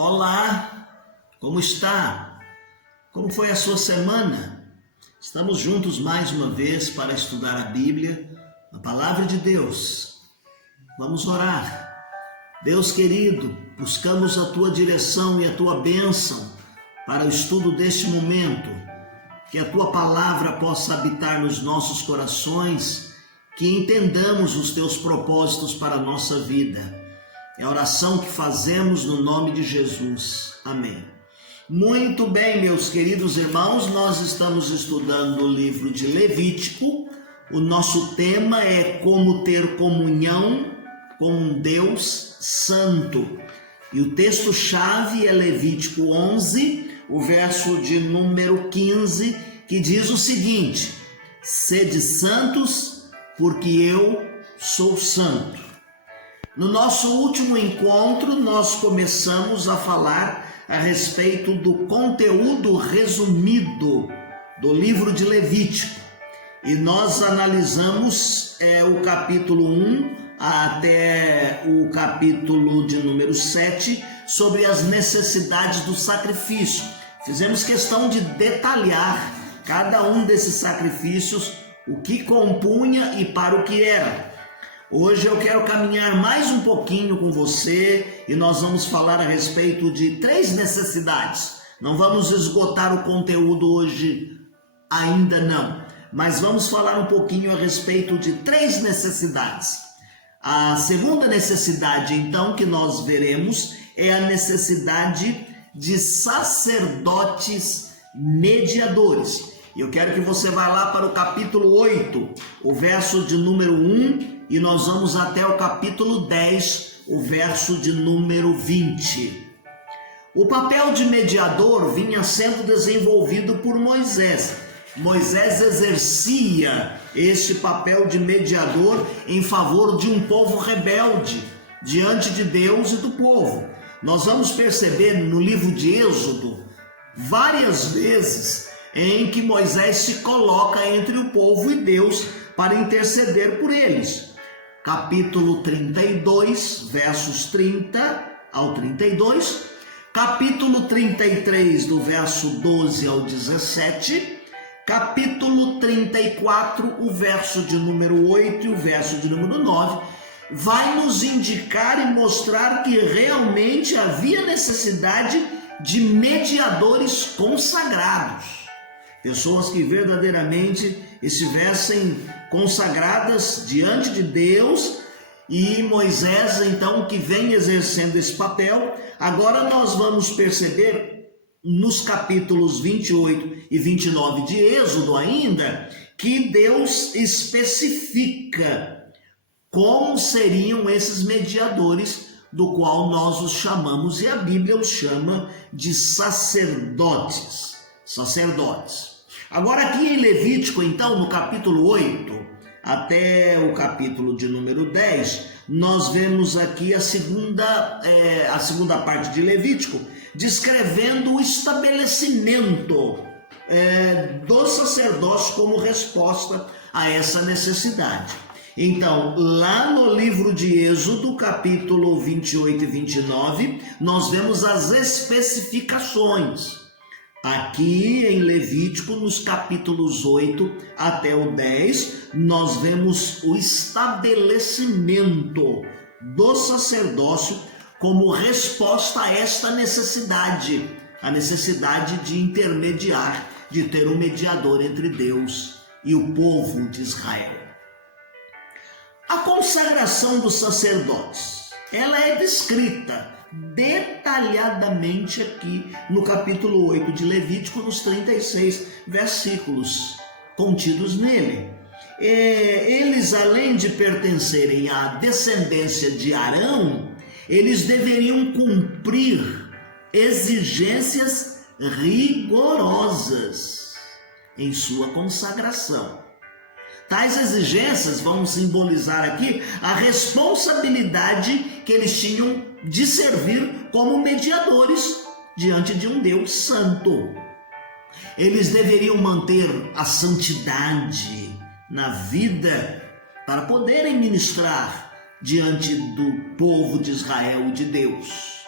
Olá, como está? Como foi a sua semana? Estamos juntos mais uma vez para estudar a Bíblia, a Palavra de Deus. Vamos orar. Deus querido, buscamos a Tua direção e a Tua bênção para o estudo deste momento. Que a Tua Palavra possa habitar nos nossos corações, que entendamos os Teus propósitos para a nossa vida. É a oração que fazemos no nome de Jesus. Amém. Muito bem, meus queridos irmãos, nós estamos estudando o livro de Levítico. O nosso tema é como ter comunhão com um Deus santo. E o texto-chave é Levítico 11, o verso de número 15, que diz o seguinte: sede santos, porque eu sou santo. No nosso último encontro, nós começamos a falar a respeito do conteúdo resumido do livro de Levítico. E nós analisamos o capítulo 1 até o capítulo de número 7 sobre as necessidades do sacrifício. Fizemos questão de detalhar cada um desses sacrifícios, o que compunha e para o que era. Hoje eu quero caminhar mais um pouquinho com você e nós vamos falar a respeito de 3 necessidades. Não vamos esgotar o conteúdo hoje, ainda não, mas vamos falar um pouquinho a respeito de 3 necessidades. A segunda necessidade, então, que nós veremos é a necessidade de sacerdotes mediadores. Eu quero que você vá lá para o capítulo 8, o verso de número 1, e nós vamos até o capítulo 10, o verso de número 20. O papel de mediador vinha sendo desenvolvido por Moisés. Moisés exercia este papel de mediador em favor de um povo rebelde diante de Deus e do povo. Nós vamos perceber no livro de Êxodo várias vezes em que Moisés se coloca entre o povo e Deus para interceder por eles. Capítulo 32, versos 30 ao 32, capítulo 33, do verso 12 ao 17, capítulo 34, o verso de número 8 e o verso de número 9, vai nos indicar e mostrar que realmente havia necessidade de mediadores consagrados. Pessoas que verdadeiramente estivessem consagradas diante de Deus, e Moisés, então, que vem exercendo esse papel. Agora nós vamos perceber nos capítulos 28 e 29 de Êxodo ainda, que Deus especifica como seriam esses mediadores, do qual nós os chamamos, e a Bíblia os chama de sacerdotes. Agora aqui em Levítico, então, no capítulo 8 até o capítulo de número 10, nós vemos aqui a segunda parte de Levítico, descrevendo o estabelecimento do sacerdócio como resposta a essa necessidade. Então, lá no livro de Êxodo, capítulo 28 e 29, nós vemos as especificações. Aqui em Levítico, nos capítulos 8 até o 10, nós vemos o estabelecimento do sacerdócio como resposta a esta necessidade, a necessidade de intermediar, de ter um mediador entre Deus e o povo de Israel. A consagração dos sacerdotes, ela é descrita detalhadamente aqui no capítulo 8 de Levítico, nos 36 versículos contidos nele. Eles, além de pertencerem à descendência de Arão, eles deveriam cumprir exigências rigorosas em sua consagração. Tais exigências vão simbolizar aqui a responsabilidade que eles tinham de servir como mediadores diante de um Deus santo. Eles deveriam manter a santidade na vida para poderem ministrar diante do povo de Israel e de Deus.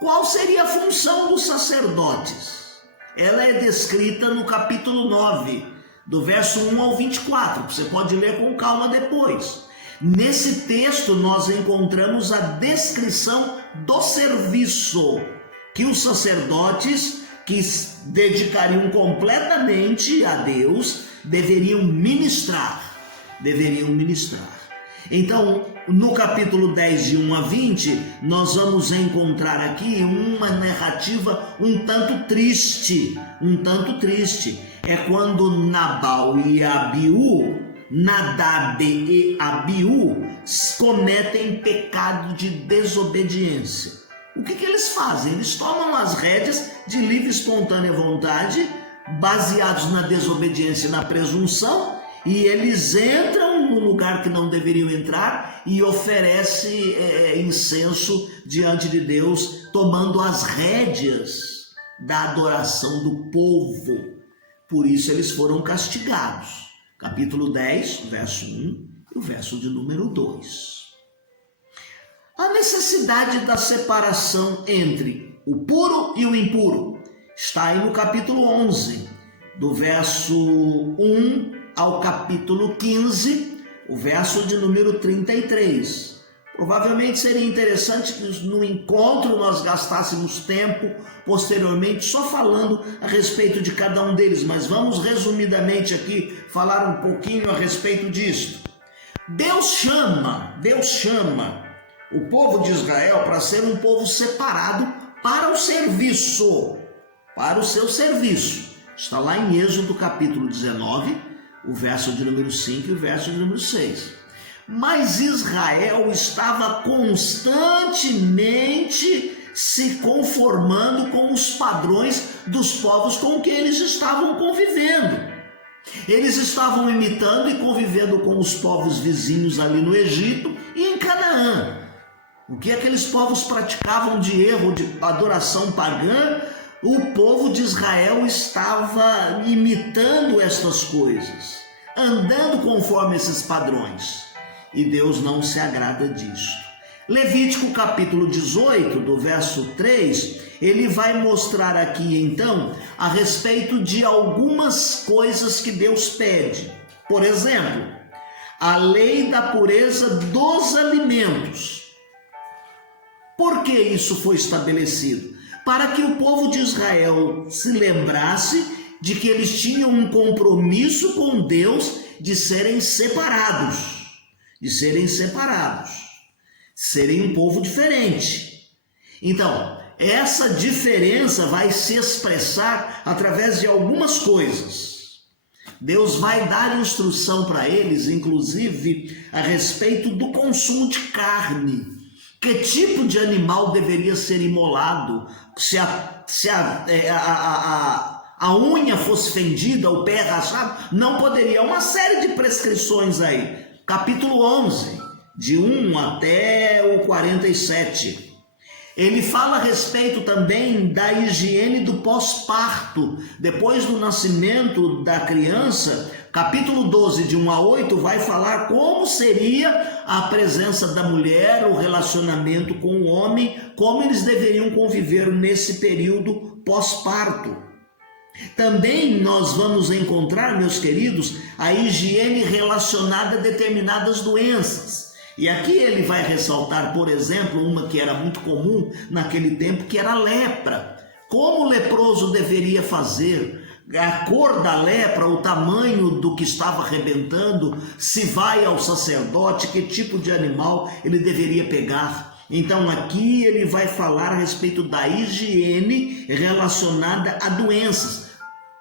Qual seria a função dos sacerdotes? Ela é descrita no capítulo 9, do verso 1 ao 24, que você pode ler com calma depois. Nesse texto nós encontramos a descrição do serviço que os sacerdotes, que dedicariam completamente a Deus, deveriam ministrar. Então, no capítulo 10, de 1 a 20, nós vamos encontrar aqui uma narrativa um tanto triste. É quando Nadab e Abiú cometem pecado de desobediência. O que eles fazem? Eles tomam as rédeas de livre e espontânea vontade, baseados na desobediência e na presunção, e eles entram no lugar que não deveriam entrar e oferecem incenso diante de Deus, tomando as rédeas da adoração do povo. Por isso eles foram castigados. Capítulo 10, verso 1 e o verso de número 2. A necessidade da separação entre o puro e o impuro está aí no capítulo 11, do verso 1 ao capítulo 15, o verso de número 33. Provavelmente seria interessante que no encontro nós gastássemos tempo posteriormente só falando a respeito de cada um deles, mas vamos resumidamente aqui falar um pouquinho a respeito disto. Deus chama o povo de Israel para ser um povo separado para o serviço, para o seu serviço. Está lá em Êxodo capítulo 19, o verso de número 5 e o verso de número 6. Mas Israel estava constantemente se conformando com os padrões dos povos com que eles estavam convivendo. Eles estavam imitando e convivendo com os povos vizinhos ali no Egito e em Canaã. O que aqueles povos praticavam de erro, de adoração pagã, o povo de Israel estava imitando estas coisas, andando conforme esses padrões. E Deus não se agrada disto. Levítico capítulo 18, do verso 3, ele vai mostrar aqui então a respeito de algumas coisas que Deus pede. Por exemplo, a lei da pureza dos alimentos. Por que isso foi estabelecido? Para que o povo de Israel se lembrasse de que eles tinham um compromisso com Deus de serem separados, serem um povo diferente. Então, essa diferença vai se expressar através de algumas coisas. Deus vai dar instrução para eles, inclusive, a respeito do consumo de carne. Que tipo de animal deveria ser imolado? Se a unha fosse fendida, o pé rachado, não poderia. Uma série de prescrições aí. Capítulo 11, de 1 até o 47. Ele fala a respeito também da higiene do pós-parto. Depois do nascimento da criança, capítulo 12, de 1 a 8, vai falar como seria a presença da mulher, o relacionamento com o homem, como eles deveriam conviver nesse período pós-parto. Também nós vamos encontrar, meus queridos, a higiene relacionada a determinadas doenças. E aqui ele vai ressaltar, por exemplo, uma que era muito comum naquele tempo, que era a lepra. Como o leproso deveria fazer? A cor da lepra, o tamanho do que estava arrebentando, se vai ao sacerdote, que tipo de animal ele deveria pegar. Então aqui ele vai falar a respeito da higiene relacionada a doenças.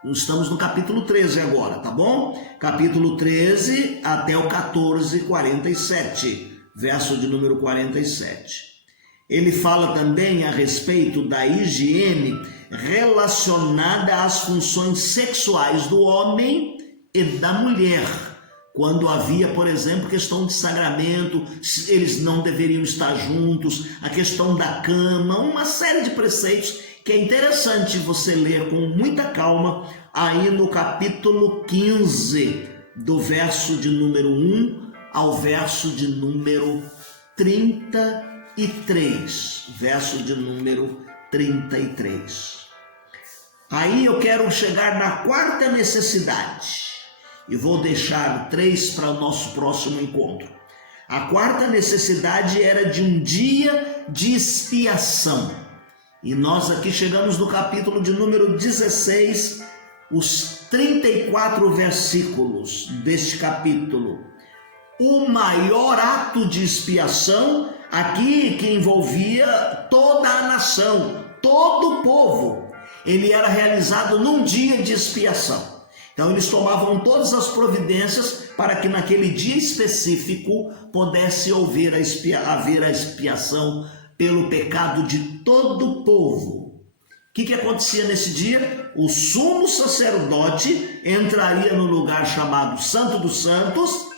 Estamos no capítulo 13 agora, tá bom? Capítulo 13 até o 14, 47, verso de número 47. Ele fala também a respeito da higiene relacionada às funções sexuais do homem e da mulher. Quando havia, por exemplo, questão de sagramento, eles não deveriam estar juntos, a questão da cama, uma série de preceitos que é interessante você ler com muita calma aí no capítulo 15, do verso de número 1 ao verso de número 31. 33, verso de número 33. Aí eu quero chegar na quarta necessidade e vou deixar 3 para o nosso próximo encontro. A quarta necessidade era de um dia de expiação. E nós aqui chegamos no capítulo de número 16, os 34 versículos deste capítulo. O maior ato de expiação aqui que envolvia toda a nação, todo o povo. Ele era realizado num dia de expiação. Então eles tomavam todas as providências para que naquele dia específico pudesse haver a expiação pelo pecado de todo o povo. O que acontecia nesse dia? O sumo sacerdote entraria no lugar chamado Santo dos Santos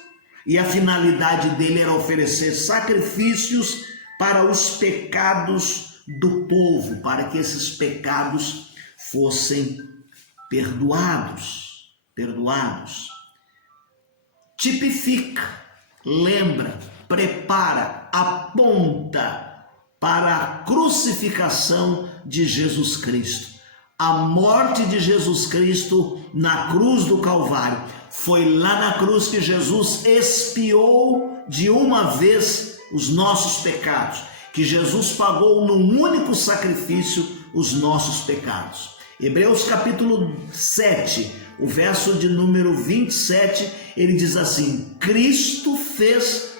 e a finalidade dele era oferecer sacrifícios para os pecados do povo, para que esses pecados fossem perdoados. Tipifica, lembra, prepara, aponta para a crucificação de Jesus Cristo. A morte de Jesus Cristo na cruz do Calvário. Foi lá na cruz que Jesus expiou de uma vez os nossos pecados, que Jesus pagou num único sacrifício os nossos pecados. Hebreus capítulo 7, o verso de número 27, ele diz assim: Cristo fez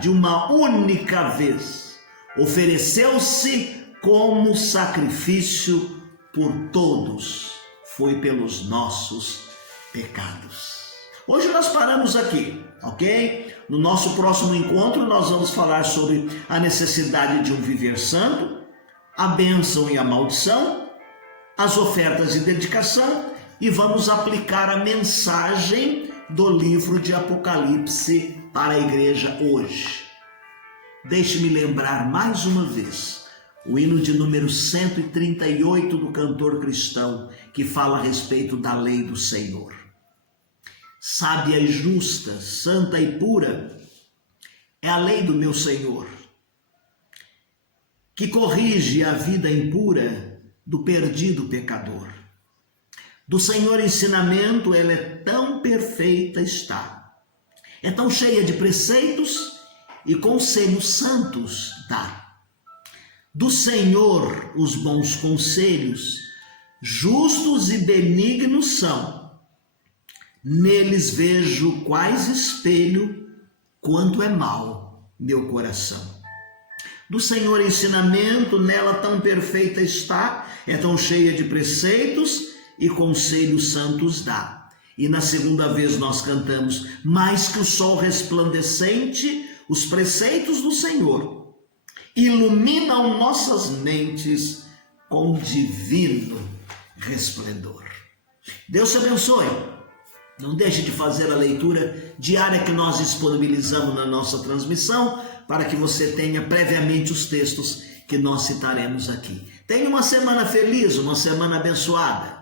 de uma única vez, ofereceu-se como sacrifício por todos, foi pelos nossos pecados. Hoje nós paramos aqui, ok? No nosso próximo encontro nós vamos falar sobre a necessidade de um viver santo, a bênção e a maldição, as ofertas e dedicação, e vamos aplicar a mensagem do livro de Apocalipse para a igreja hoje. Deixe-me lembrar mais uma vez o hino de número 138 do cantor cristão, que fala a respeito da lei do Senhor. Sábia e justa, santa e pura é a lei do meu Senhor, que corrige a vida impura do perdido pecador. Do Senhor ensinamento, ela é tão perfeita está, é tão cheia de preceitos e conselhos santos dá. Do Senhor os bons conselhos, justos e benignos são. Neles vejo quais espelho, quanto é mau meu coração. Do Senhor ensinamento, nela tão perfeita está, é tão cheia de preceitos e conselhos santos dá. E na segunda vez nós cantamos: mais que o sol resplandecente, os preceitos do Senhor iluminam nossas mentes com divino resplendor. Deus te abençoe. Não deixe de fazer a leitura diária que nós disponibilizamos na nossa transmissão, para que você tenha previamente os textos que nós citaremos aqui. Tenha uma semana feliz, uma semana abençoada.